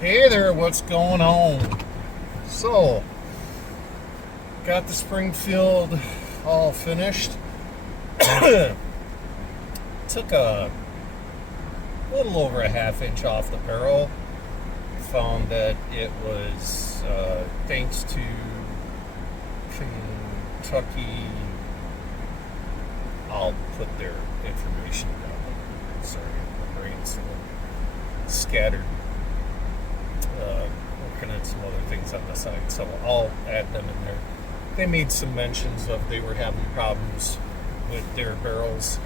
Hey there, what's going on? So, got the Springfield all finished. Took a little over a half inch off the barrel. Found that it was thanks to Kentucky. I'll put their information down. Sorry, my brain's a little scattered. Working on some other things on the side, so I'll add them in there. They made some mentions of they were having problems with their barrels,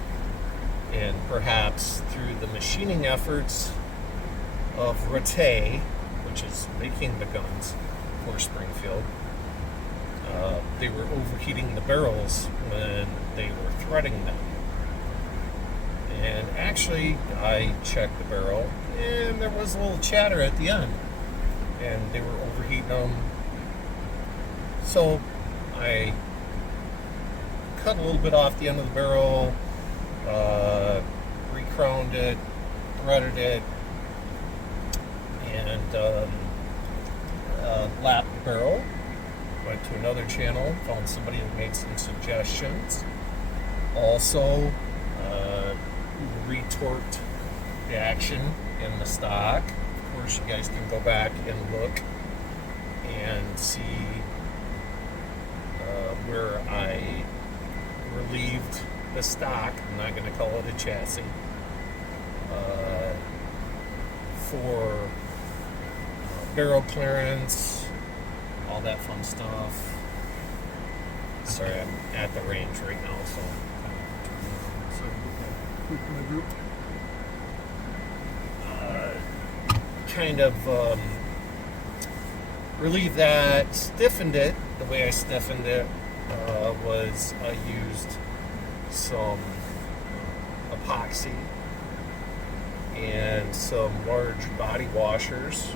and perhaps through the machining efforts of Rate, which is making the guns for Springfield, they were overheating the barrels when they were threading them. And actually, I checked the barrel, and there was a little chatter at the end, and they were overheating them. So I cut a little bit off the end of the barrel, recrowned it, threaded it, and lapped the barrel. Went to another channel, found somebody that made some suggestions. Also, retorqued the action in the stock. Of course, you guys can go back and look and see where I relieved the stock. I'm not going to call it a chassis. For barrel clearance, all that fun stuff. Sorry, I'm at the range right now, so my group. Kind of relieved that, stiffened it. The way I stiffened it was I used some epoxy and some large body washers,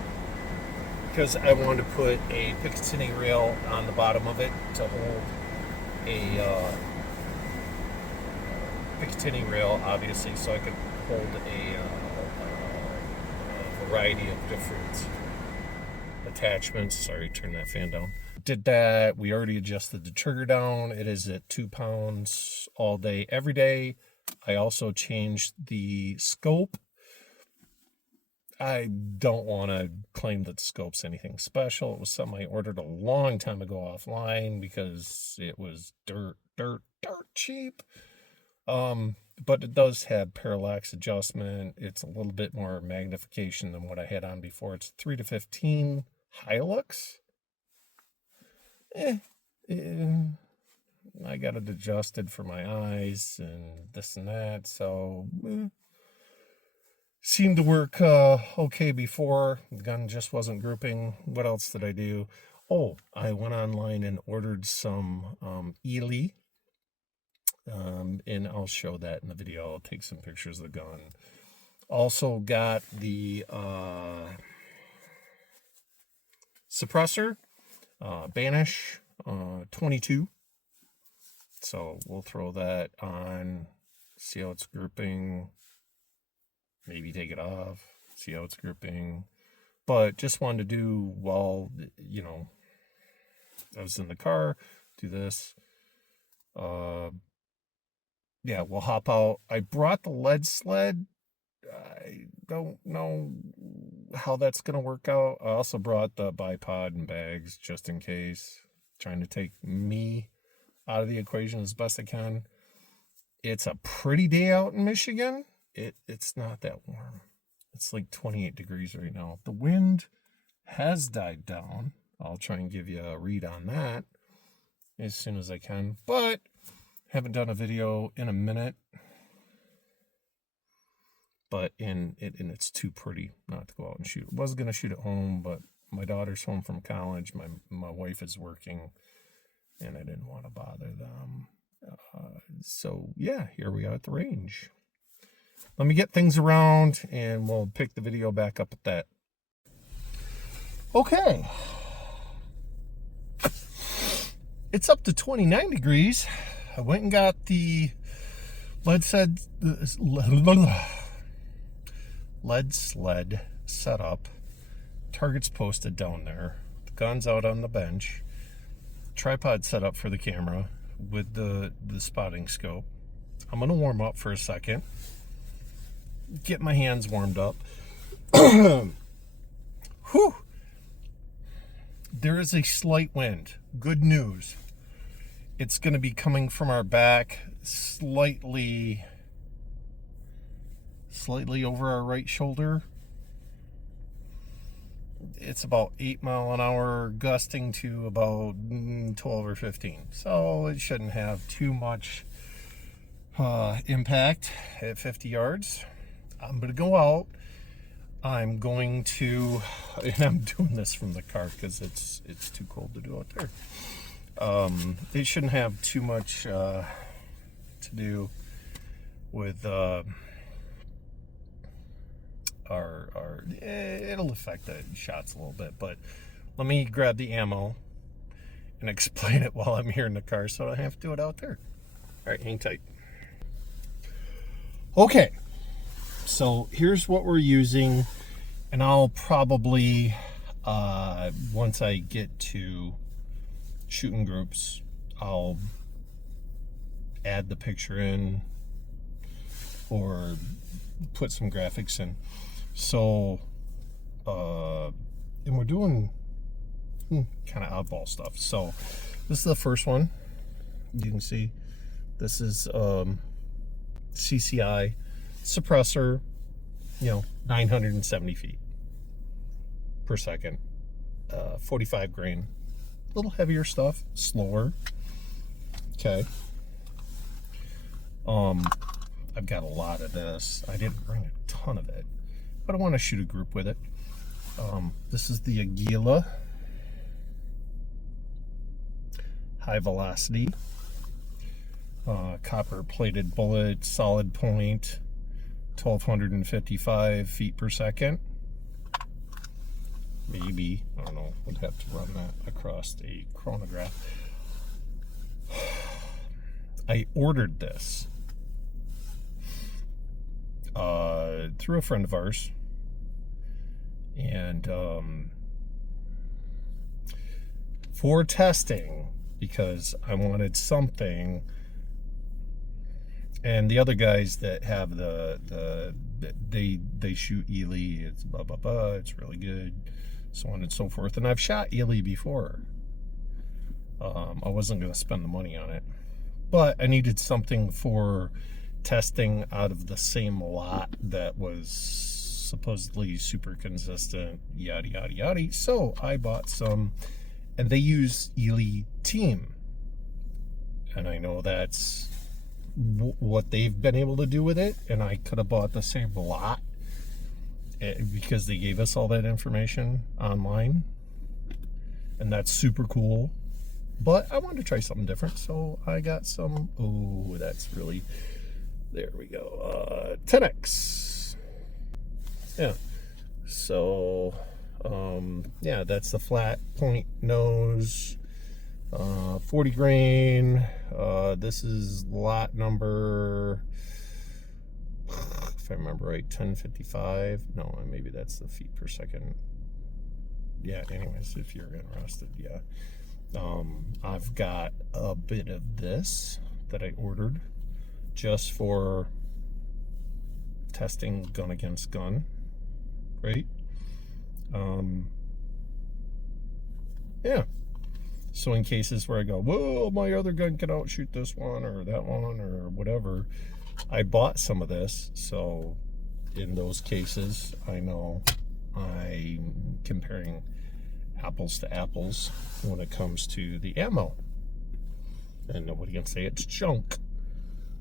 because I wanted to put a Picatinny rail on the bottom of it to hold a Picatinny rail, obviously, so I could hold a variety of different attachments. Sorry, turn that fan down. Did that. We already adjusted the trigger down. It is at 2 pounds all day, every day. I also changed the scope. I don't want to claim that the scope's anything special. It was something I ordered a long time ago offline because it was dirt cheap. But it does have parallax adjustment. It's a little bit more magnification than what I had on before. It's 3:15 Hilux. I got it adjusted for my eyes and this and that, so seemed to work okay before. The gun just wasn't grouping. What else did I do? Oh, I went online and ordered some Ely. And I'll show that in the video. I'll take some pictures of the gun. Also got the suppressor, Banish 22. So we'll throw that on, see how it's grouping, maybe take it off, see how it's grouping. But just wanted to do while, I was in the car, do this. Yeah, we'll hop out. I brought the lead sled. I don't know how that's going to work out. I also brought the bipod and bags just in case. Trying to take me out of the equation as best I can. It's a pretty day out in Michigan. It's not that warm. It's like 28 degrees right now. The wind has died down. I'll try and give you a read on that as soon as I can. But haven't done a video in a minute, but it's too pretty not to go out and shoot. I was gonna shoot at home, but my daughter's home from college. My wife is working, and I didn't want to bother them. So yeah, here we are at the range. Let me get things around, and we'll pick the video back up at that. Okay, it's up to 29 degrees. I went and got the lead sled set up, target's posted down there. The gun's out on the bench. Tripod set up for the camera with the spotting scope. I'm going to warm up for a second. Get my hands warmed up. Whew. There is a slight wind. Good news. It's going to be coming from our back, slightly over our right shoulder. It's about 8 mile an hour, gusting to about 12 or 15. So it shouldn't have too much impact at 50 yards. I'm going to go out. I'm going to, and I'm doing this from the car because it's too cold to do out there. It shouldn't have too much to do with it'll affect the shots a little bit, but let me grab the ammo and explain it while I'm here in the car so I don't have to do it out there. All right, hang tight. Okay, so here's what we're using, and I'll probably once I get to shooting groups, I'll add the picture in or put some graphics in. So and we're doing kind of oddball stuff. So this is the first one. You can see this is CCI suppressor, 970 feet per second, 45 grain, a little heavier stuff, slower. Okay. I've got a lot of this. I didn't bring a ton of it, but I want to shoot a group with it. This is the Aguila high velocity copper plated bullet, solid point, 1255 feet per second. Maybe, I don't know, would have to run that across a chronograph. I ordered this through a friend of ours, and for testing, because I wanted something. And the other guys that have they shoot Ely, it's blah blah blah, it's really good, so on and so forth. And I've shot Ely before. I wasn't going to spend the money on it, but I needed something for testing out of the same lot that was supposedly super consistent, yada yada yada. So I bought some, and they use Ely Team, and I know that's what they've been able to do with it, and I could have bought the same lot because they gave us all that information online, and that's super cool. But I wanted to try something different, so I got some. Oh, that's really, there we go, 10x. Yeah, so yeah, that's the flat point nose, 40 grain. This is lot number, if I remember right, 1055. No, maybe that's the feet per second. Yeah, anyways, if you're interested, yeah. I've got a bit of this that I ordered just for testing gun against gun, right? Yeah. So in cases where I go, whoa, my other gun can outshoot this one or that one or whatever, I bought some of this. So in those cases, I know I'm comparing apples to apples when it comes to the ammo. And nobody can say it's junk.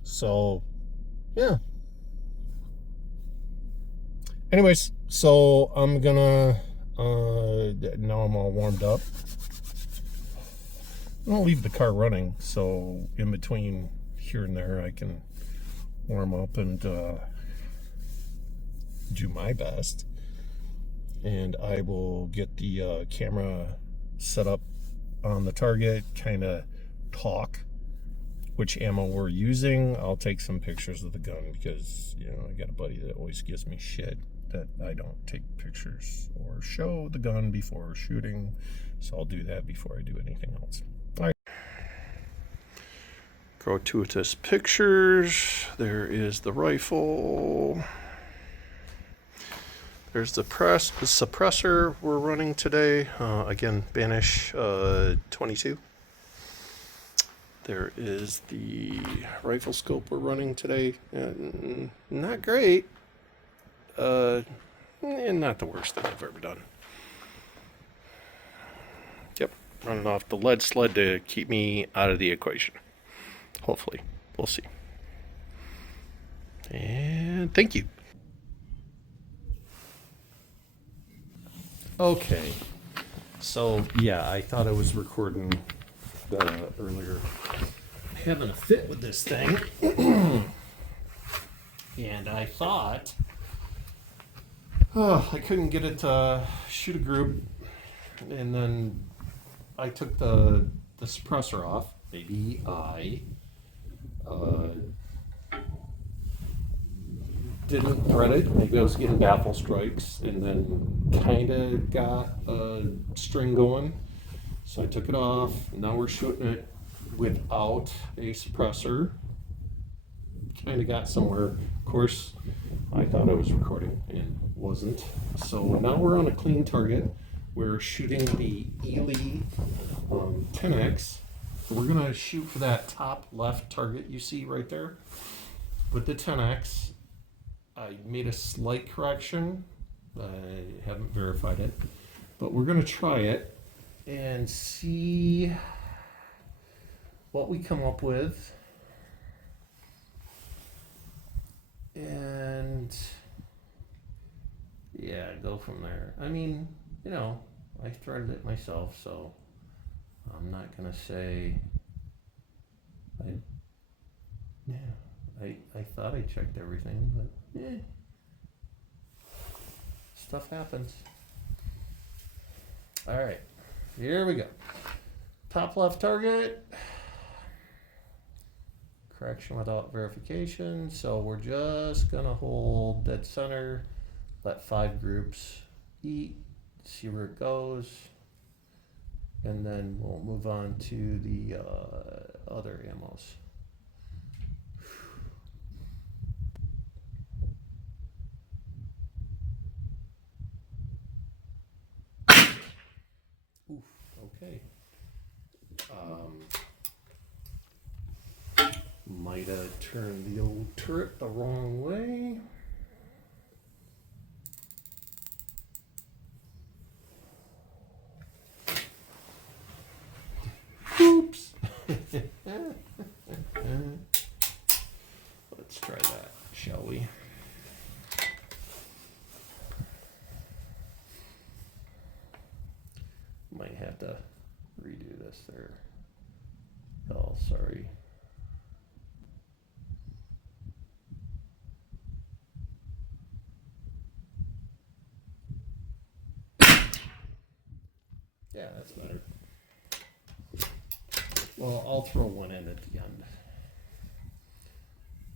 So, yeah. Anyways, so I'm gonna, now I'm all warmed up. I'm gonna leave the car running, so in between here and there I can warm up and do my best. And I will get the camera set up on the target, kind of talk which ammo we're using. I'll take some pictures of the gun because, I got a buddy that always gives me shit that I don't take pictures or show the gun before shooting, so I'll do that before I do anything else. All right. Gratuitous pictures. There is the rifle. There's the suppressor we're running today. Again, Banish 22. There is the rifle scope we're running today. Not great. Not the worst thing I've ever done. Yep, running off the lead sled to keep me out of the equation. Hopefully. We'll see. And thank you. Okay. So, yeah, I thought I was recording earlier. Having a fit with this thing. And I thought, I couldn't get it to shoot a group. And then I took the suppressor off. Maybe I didn't thread it. Maybe I was getting baffle strikes and then kind of got a string going. So I took it off. Now we're shooting it without a suppressor. Kind of got somewhere. Of course, I thought I was recording and wasn't. So now we're on a clean target. We're shooting the Ely 10X. We're gonna shoot for that top left target you see right there. With the 10X, I made a slight correction. I haven't verified it, but we're gonna try it and see what we come up with. And yeah, go from there. I mean, you know, I threaded it myself, so I'm not gonna say I thought I checked everything, but stuff happens. All right, here we go. Top left target. Correction without verification. So we're just gonna hold dead center, let 5 groups eat, see where it goes, and then we'll move on to the other ammos. Oof, okay. Might have turned the old turret the wrong way. Oops. Let's try that, shall we? Might have to redo this there. Oh, sorry. Yeah, that's better. Well, I'll throw one in at the end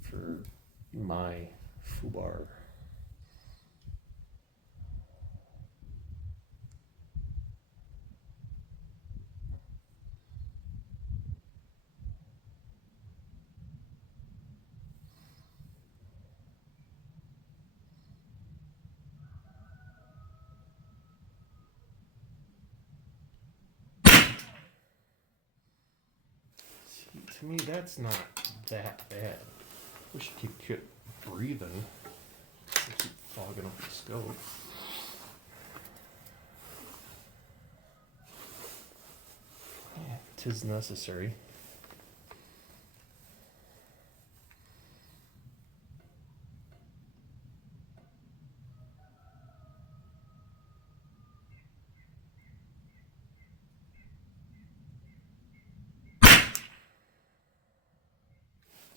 for my foobar. To me, that's not that bad. Wish I could keep breathing. I keep fogging up the scope. Yeah, 'tis necessary.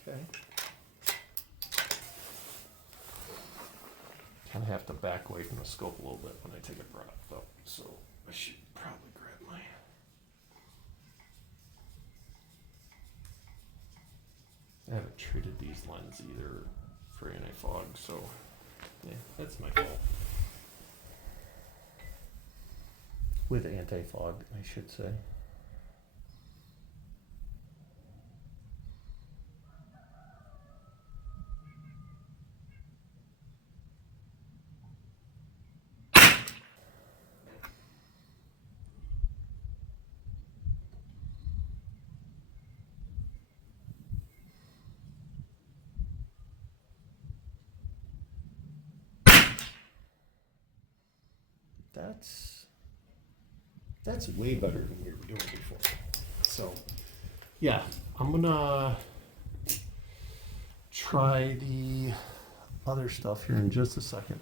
Okay. Kind of have to back away from the scope a little bit when I take a breath, though. So I should probably grab my. I haven't treated these lenses either for anti-fog, so Yeah, that's my fault. With anti-fog, I should say. That's way better than you were doing before. So, yeah, I'm gonna try the other stuff here in just a second.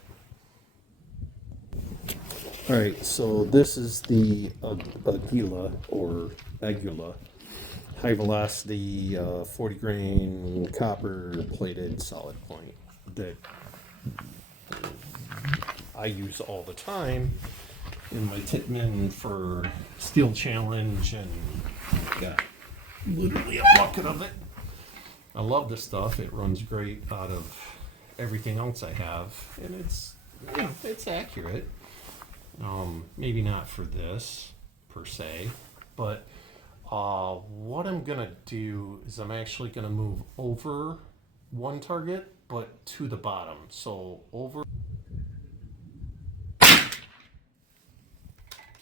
All right, so this is the Aguila or Agula high velocity 40 grain copper plated solid point that I use all the time in my Titman for Steel Challenge, and got literally a bucket of it. I love this stuff. It runs great out of everything else I have, and it's accurate. Maybe not for this per se, but what I'm gonna do is I'm actually gonna move over one target, but to the bottom. So over.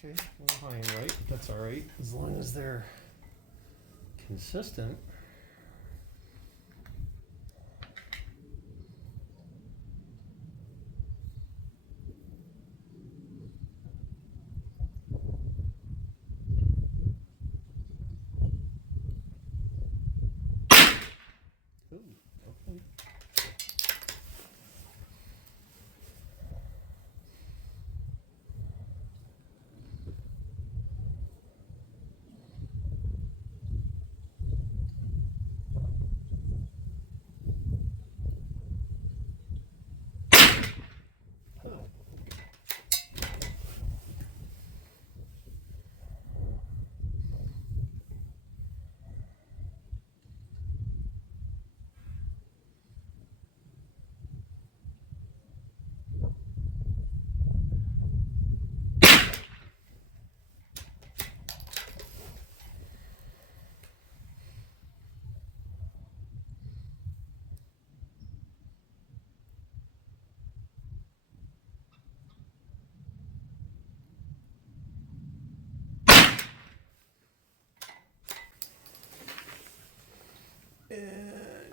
Okay, a little high and right, but that's all right as long as they're consistent. Ooh, okay.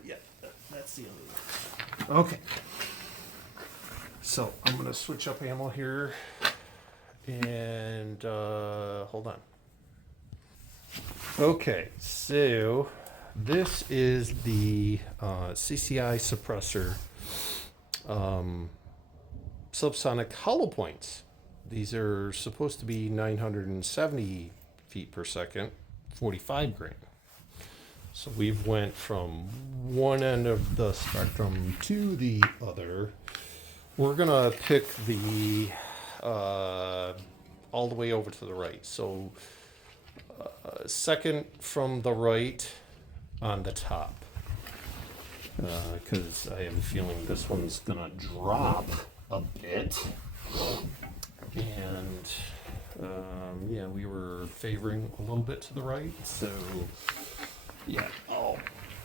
Yeah, that's the other one. Okay. So I'm gonna switch up ammo here, and hold on. Okay, so this is the CCI suppressor subsonic hollow points. These are supposed to be 970 feet per second, 45 grain. So we've went from one end of the spectrum to the other. We're gonna pick the all the way over to the right. So second from the right on the top, because I have a feeling this one's gonna drop a bit. And yeah, we were favoring a little bit to the right, so yeah, I'll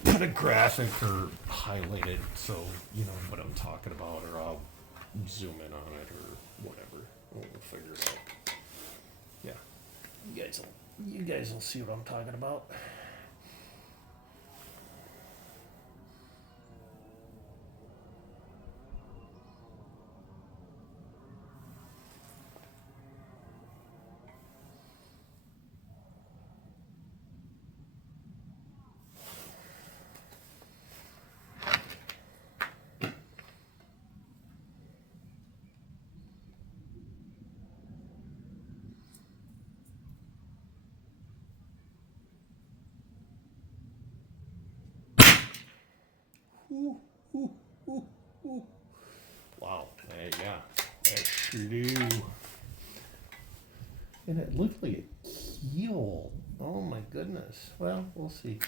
put a graphic or highlight it so you know what I'm talking about, or I'll zoom in on it or whatever. We'll figure it out. Yeah, you guys will see what I'm talking about. Ooh, ooh, ooh, ooh. Wow, yeah, that sure do. And it looked like a keel. Oh my goodness. Well, we'll see.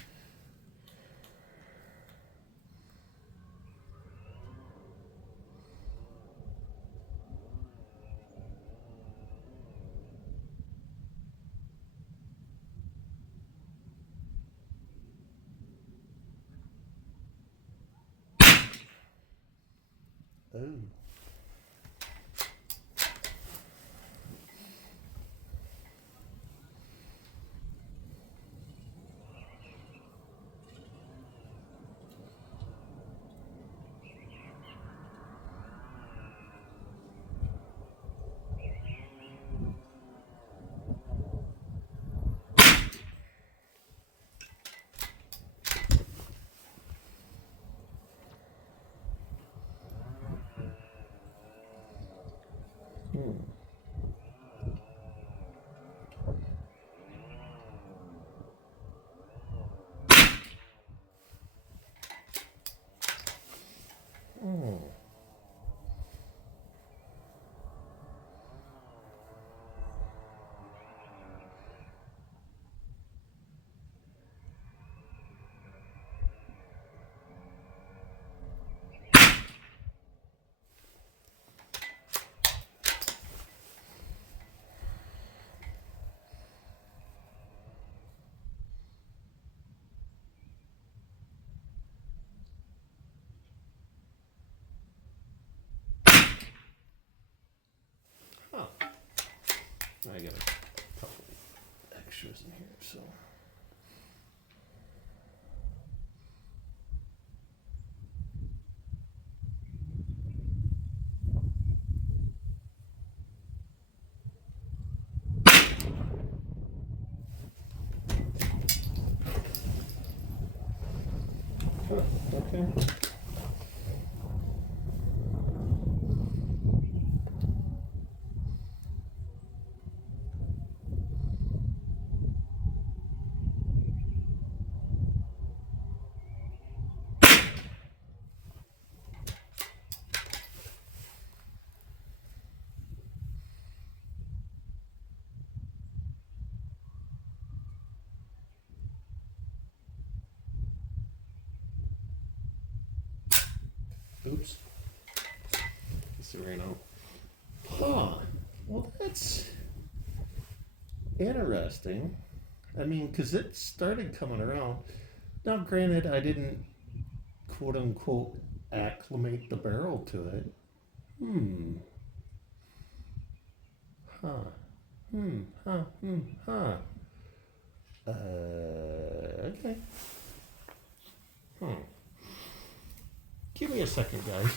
Oh. Huh. I got a couple extras in here, so. Okay. Oops. Guess it ran out. Huh. Well, that's interesting. I mean, because it started coming around. Now, granted, I didn't quote unquote acclimate the barrel to it. Huh. Huh. Okay. Give me a second, guys.